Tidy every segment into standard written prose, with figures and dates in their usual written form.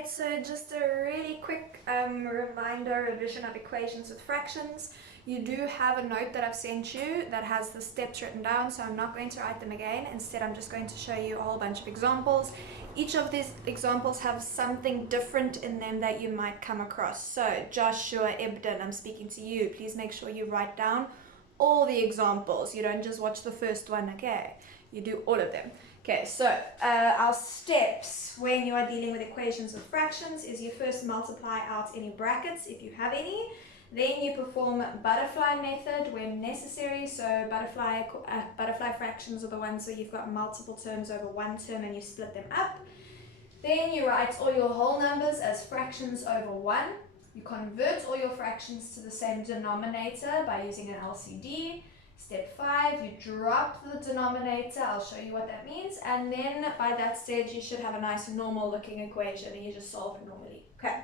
So just a really quick reminder, revision of equations with fractions. You do have a note that I've sent you that has the steps written down, so I'm not going to write them again. Instead, I'm just going to show you a whole bunch of examples. Each of these examples have something different in them that you might come across. So Joshua, Ebden, I'm speaking to you. Please make sure you write down all the examples. You don't just watch the first one, okay? You do all of them. Okay, so our steps when you are dealing with equations with fractions is you first multiply out any brackets if you have any. Then you perform butterfly method when necessary. So butterfly fractions are the ones where you've got multiple terms over one term and you split them up. Then you write all your whole numbers as fractions over 1. You convert all your fractions to the same denominator by using an LCD. Step 5, you drop the denominator. I'll show you what that means. And then by that stage, you should have a nice normal looking equation and you just solve it normally. Okay,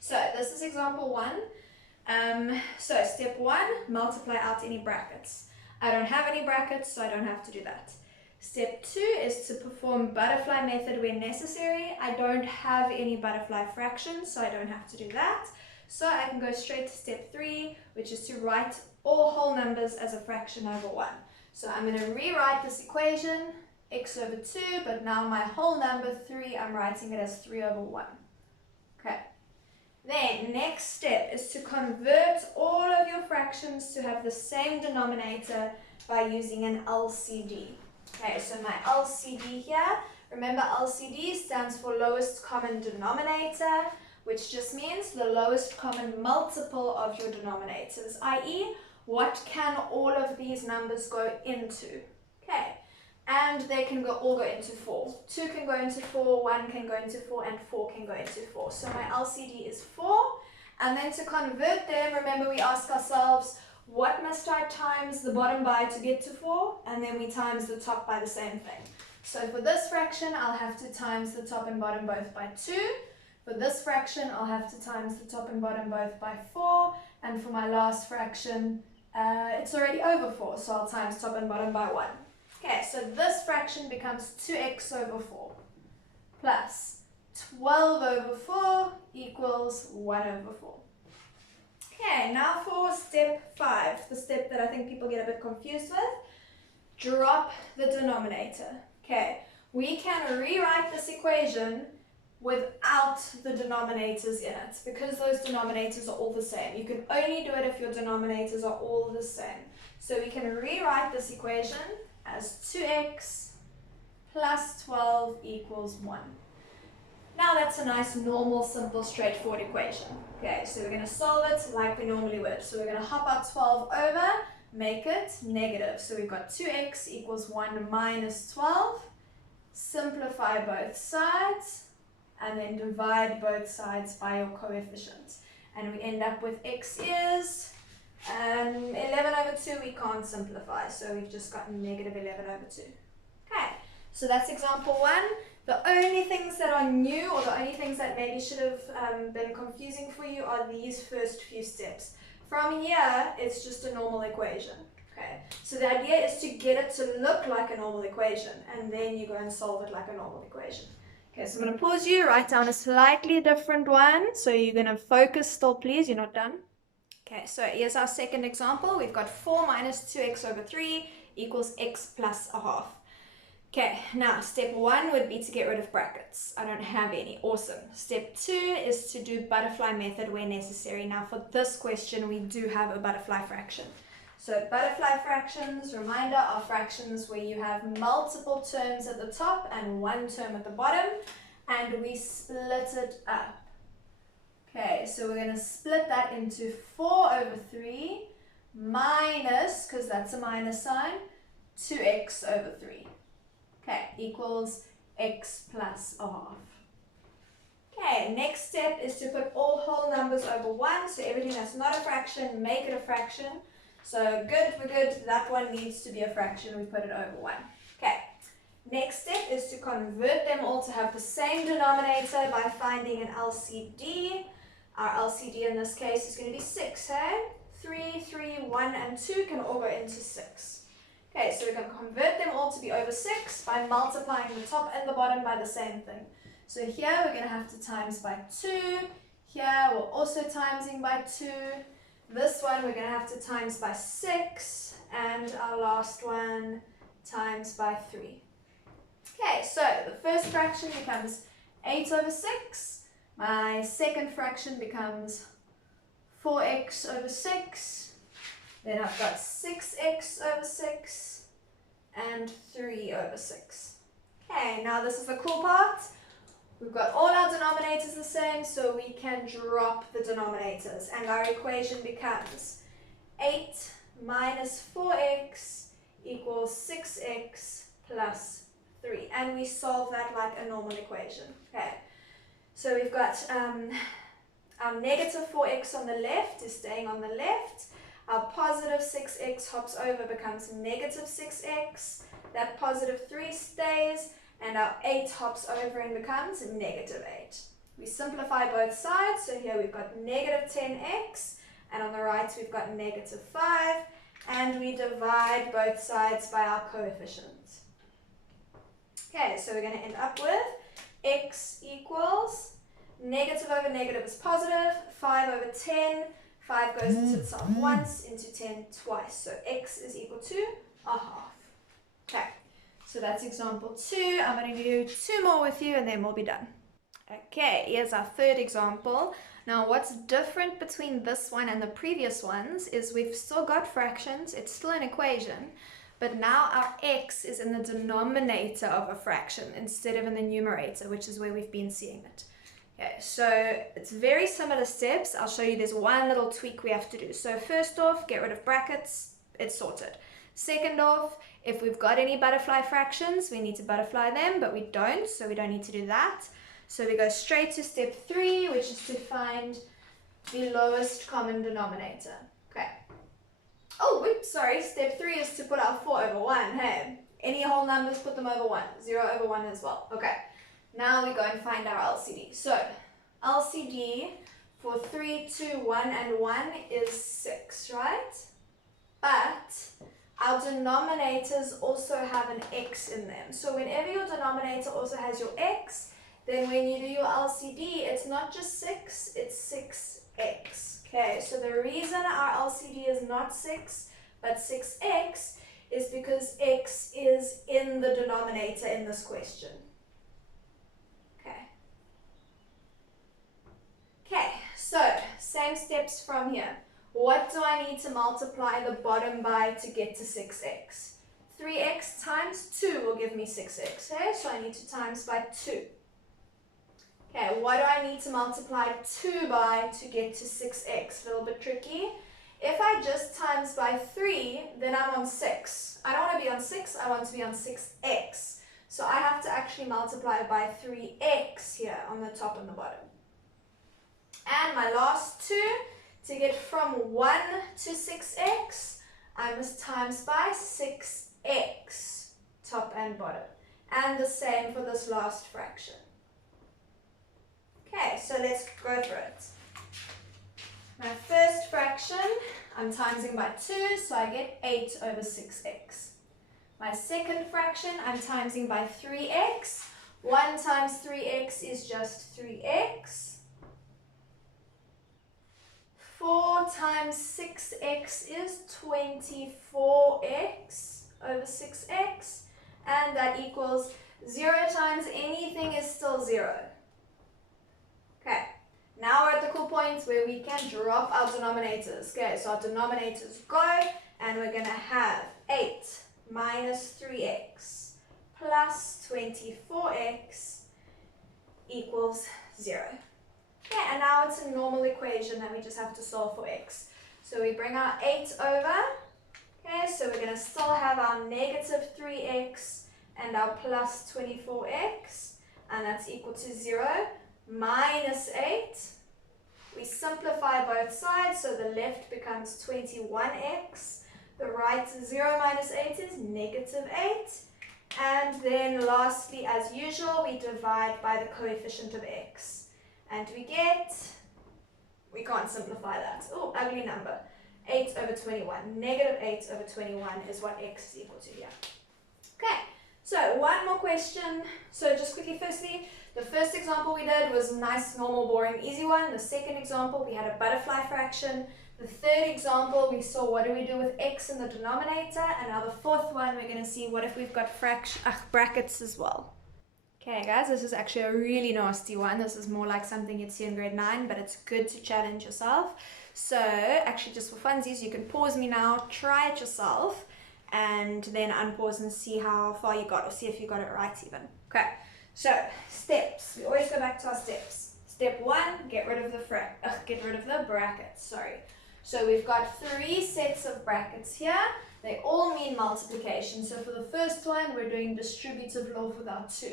so this is example 1. So step 1, multiply out any brackets. I don't have any brackets, so I don't have to do that. Step 2 is to perform butterfly method when necessary. I don't have any butterfly fractions, so I don't have to do that. So I can go straight to step 3, which is to write all whole numbers as a fraction over 1. So I'm going to rewrite this equation, x over 2, but now my whole number 3, I'm writing it as 3 over 1. Okay. Then next step is to convert all of your fractions to have the same denominator by using an LCD. Okay, so my LCD here, remember LCD stands for lowest common denominator, which just means the lowest common multiple of your denominators, i.e. what can all of these numbers go into? Okay, and they can all go into 4. 2 can go into 4, 1 can go into 4, and 4 can go into 4. So my LCD is 4. And then to convert them, remember we ask ourselves, what must I times the bottom by to get to 4? And then we times the top by the same thing. So for this fraction, I'll have to times the top and bottom both by 2. For this fraction, I'll have to times the top and bottom both by 4. And for my last fraction, it's already over 4, so I'll times top and bottom by 1. Okay, so this fraction becomes 2x over 4 plus 12 over 4 equals 1 over 4. Okay, now for step 5, the step that I think people get a bit confused with. Drop the denominator. Okay, we can rewrite this equation without the denominators in it because those denominators are all the same. You can only do it if your denominators are all the same. So we can rewrite this equation as 2x plus 12 equals 1. Now that's a nice, normal, simple, straightforward equation. Okay, so we're going to solve it like we normally would. So we're going to hop our 12 over, make it negative. So we've got 2x equals 1 minus 12. Simplify both sides, and then divide both sides by your coefficient. And we end up with x is 11 over 2, we can't simplify, so we've just got negative 11 over 2. Okay, so that's example 1. The only things that are new, or the only things that maybe should have been confusing for you are these first few steps. From here, it's just a normal equation. Okay, so the idea is to get it to look like a normal equation, and then you go and solve it like a normal equation. Okay, so I'm going to pause you, write down a slightly different one. So you're going to focus still, please. You're not done. Okay, so here's our second example. We've got 4 minus 2x over 3 equals x plus a half. Okay, now step 1 would be to get rid of brackets. I don't have any. Awesome. Step 2 is to do butterfly method where necessary. Now for this question, we do have a butterfly fraction. So butterfly fractions, reminder, are fractions where you have multiple terms at the top and one term at the bottom, and we split it up. Okay, so we're going to split that into 4 over 3 minus, because that's a minus sign, 2x over 3. Okay, equals x plus a half. Okay, next step is to put all whole numbers over 1, so everything that's not a fraction, make it a fraction. So good, we're good. That one needs to be a fraction. We put it over 1. Okay. Next step is to convert them all to have the same denominator by finding an LCD. Our LCD in this case is going to be 6, hey? 3, 3, 1, and 2 can all go into 6. Okay, so we're going to convert them all to be over 6 by multiplying the top and the bottom by the same thing. So here we're going to have to times by 2. Here we're also timesing by 2. This one we're going to have to times by 6. And our last one times by 3. Okay, so the first fraction becomes 8 over 6. My second fraction becomes 4x over 6. Then I've got 6x over 6 and 3 over 6. Okay, now this is the cool part. We've got all our denominators the same, so we can drop the denominators. And our equation becomes 8 minus 4x equals 6x plus 3. And we solve that like a normal equation. Okay, so we've got our negative 4x on the left is staying on the left. Our positive 6x hops over, becomes negative 6x. That positive 3 stays, and our 8 hops over and becomes negative 8. We simplify both sides, so here we've got negative 10x, and on the right we've got negative 5, and we divide both sides by our coefficients. Okay, so we're going to end up with x equals negative over negative is positive, 5 over 10, 5 goes into itself once, into 10 twice. So x is equal to a half. Okay, so that's example 2. I'm going to do 2 more with you and then we'll be done. Okay, here's our third example. Now what's different between this one and the previous ones is we've still got fractions, it's still an equation, but now our x is in the denominator of a fraction instead of in the numerator, which is where we've been seeing it. Okay, so it's very similar steps. I'll show you there's one little tweak we have to do. So first off, get rid of brackets, it's sorted. Second off, if we've got any butterfly fractions, we need to butterfly them, but we don't, so we don't need to do that. So we go straight to step 3, which is to find the lowest common denominator. Okay. Oh, whoops, sorry, step 3 is to put our 4 over 1, hey. Any whole numbers, put them over 1, 0 over 1 as well. Okay. Now we go and find our LCD. So LCD for 3, 2, 1, and 1 is 6, right? But our denominators also have an x in them. So whenever your denominator also has your x, then when you do your LCD, it's not just 6, it's 6x. Okay, so the reason our LCD is not 6, but 6x is because x is in the denominator in this question. Okay, so same steps from here. What do I need to multiply the bottom by to get to 6x? 3x times 2 will give me 6x, okay? So I need to times by 2. Okay, what do I need to multiply 2 by to get to 6x? A little bit tricky. If I just times by 3, then I'm on 6. I don't want to be on 6, I want to be on 6x. So I have to actually multiply by 3x here on the top and the bottom. And my last 2, to get from 1 to 6x, I must times by 6x, top and bottom. And the same for this last fraction. Okay, so let's go through it. My first fraction, I'm timesing by 2, so I get 8 over 6x. My second fraction, I'm timesing by 3x. 1 times 3x is just 3x. 4 times 6x is 24x over 6x, and that equals 0 times anything is still 0. Okay, now we're at the cool point where we can drop our denominators. Okay, so our denominators go, and we're going to have 8 minus 3x plus 24x equals 0. Okay, and now it's a normal equation that we just have to solve for x. So we bring our 8 over. Okay, so we're going to still have our negative 3x and our plus 24x, and that's equal to 0 minus 8. We simplify both sides, so the left becomes 21x. The right 0 minus 8 is negative 8. And then lastly, as usual, we divide by the coefficient of x. And we get, we can't simplify that. Oh, ugly number. 8 over 21. Negative 8 over 21 is what x is equal to here. Okay, So one more question. So just quickly, firstly, the first example we did was nice, normal, boring, easy one. The second example, we had a butterfly fraction. The third example, we saw what do we do with x in the denominator. And now the fourth one, we're going to see what if we've got brackets as well. Okay guys, this is actually a really nasty one. This is more like something you'd see in grade 9, but it's good to challenge yourself. So actually, just for funsies, you can pause me now, try it yourself, and then unpause and see how far you got, or see if you got it right even. Okay, so steps. We always go back to our steps. Step 1, get rid of the brackets. Sorry. So we've got 3 sets of brackets here. They all mean multiplication. So for the first one, we're doing distributive law with our 2.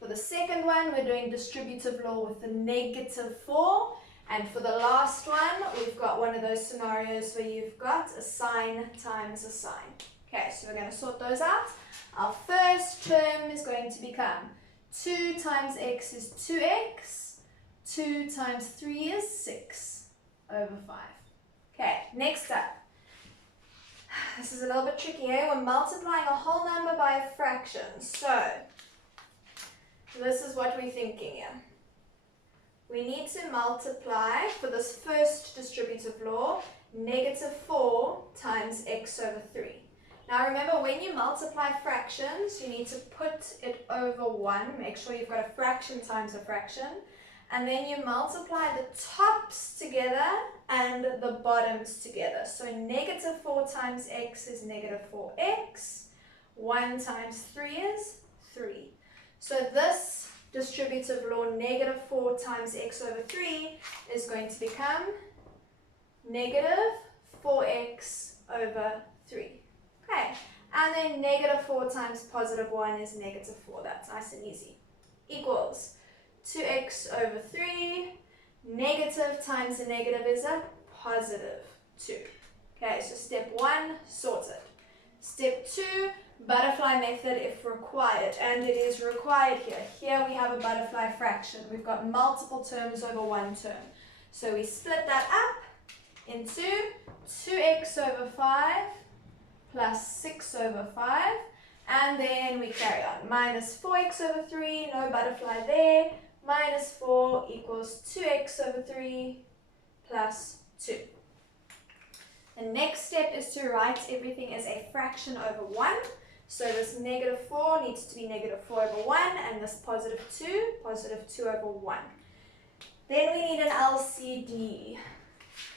For the second one, we're doing distributive law with the -4. And for the last one, we've got one of those scenarios where you've got a sign times a sign. Okay, so we're going to sort those out. Our first term is going to become 2 times x is 2x. 2 times 3 is 6 over 5. Okay, next up. This is a little bit tricky here. We're multiplying a whole number by a fraction. So this is what we're thinking here. We need to multiply, for this first distributive law, -4 times x over 3. Now remember, when you multiply fractions, you need to put it over 1. Make sure you've got a fraction times a fraction. And then you multiply the tops together and the bottoms together. So -4 times x is -4x. 1 times 3 is 3. So this distributive law, -4 times x over 3, is going to become -4x over 3. Okay, and then -4 times +1 is -4. That's nice and easy. Equals 2x over 3. Negative times a negative is a +2. Okay, so step 1, sorted. Step 2, butterfly method if required, and it is required here. Here we have a butterfly fraction. We've got multiple terms over one term. So we split that up into 2x over 5 plus 6 over 5, and then we carry on. Minus 4x over 3, no butterfly there. Minus 4 equals 2x over 3 plus 2. The next step is to write everything as a fraction over 1. So this -4 needs to be -4 over 1, and this +2 over 1. Then we need an LCD.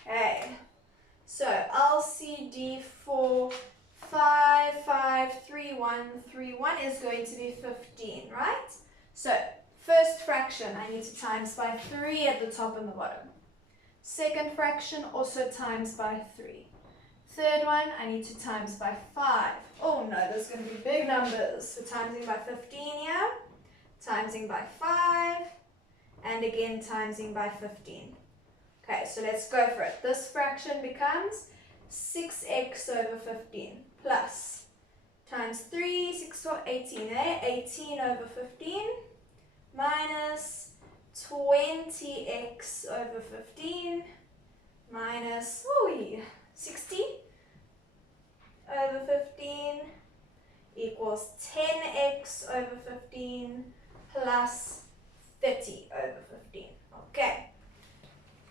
Okay, so LCD for 5, 5, 3, 1, 3, 1 is going to be 15, right? So first fraction, I need to times by 3 at the top and the bottom. Second fraction, also times by 3. Third one, I need to times by 5. Oh no, there's going to be big numbers. So timesing by 15 here, timesing by 5, and again timesing by 15. Okay, so let's go for it. This fraction becomes 6x over 15 plus times 3, 6 or 18, 18 over 15 minus 20x over 15 minus 60 over 15 equals 10x over 15 plus 30 over 15. Okay.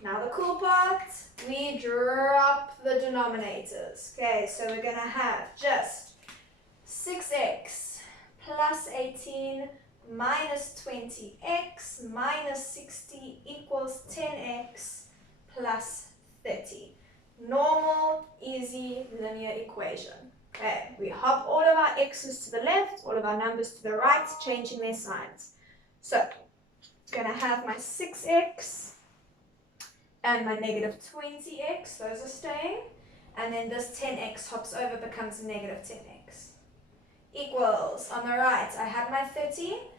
Now the cool part, we drop the denominators. Okay, so we're going to have just 6x plus 18 minus 20x minus 60 equals 10x plus 30. Normal, easy, linear equation. Okay, we hop all of our x's to the left, all of our numbers to the right, changing their signs. So, I'm going to have my 6x and my -20x, those are staying, and then this 10x hops over, becomes a -10x. Equals, on the right, I have my 30,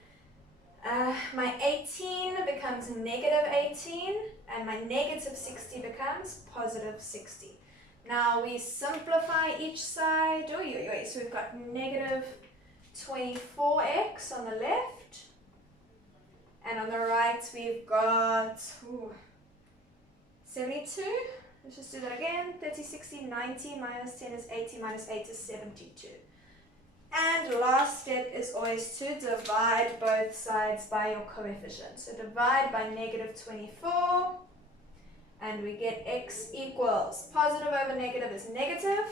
my 18 becomes -18, and my -60 becomes +60. Now we simplify each side, so we've got -24x on the left, and on the right we've got 72. Let's just do that again. 30, 60, 90 minus 10 is 80, minus 8 is 72. And last step is always to divide both sides by your coefficient. So divide by -24, and we get x equals, positive over negative is negative,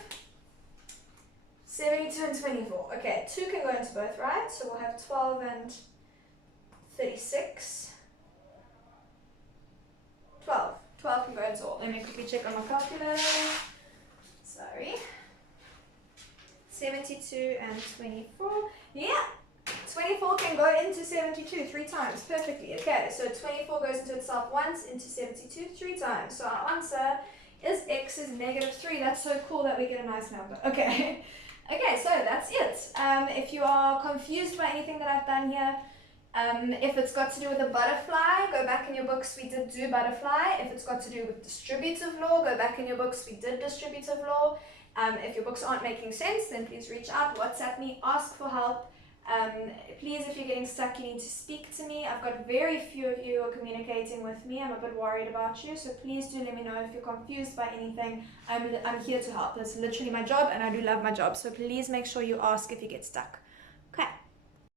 72 and 24. Okay, 2 can go into both, right? So we'll have 12 and 36. 12. 12 can go into all. Let me quickly check on my calculator. Sorry. 72 and 24. Yeah, 24 can go into 72 3 times perfectly. Okay, so 24 goes into itself once, into 72 3 times. So our answer is x is -3. That's so cool that we get a nice number. Okay. Okay, so that's it. If you are confused by anything that I've done here, if it's got to do with a butterfly, go back in your books, we did do butterfly. If it's got to do with distributive law, go back in your books, we did distributive law. If your books aren't making sense, then please reach out, WhatsApp me, ask for help. Please, if you're getting stuck, you need to speak to me. I've got very few of you who are communicating with me. I'm a bit worried about you, so please do let me know if you're confused by anything. I'm here to help. That's literally my job, and I do love my job, so please make sure you ask if you get stuck. Okay.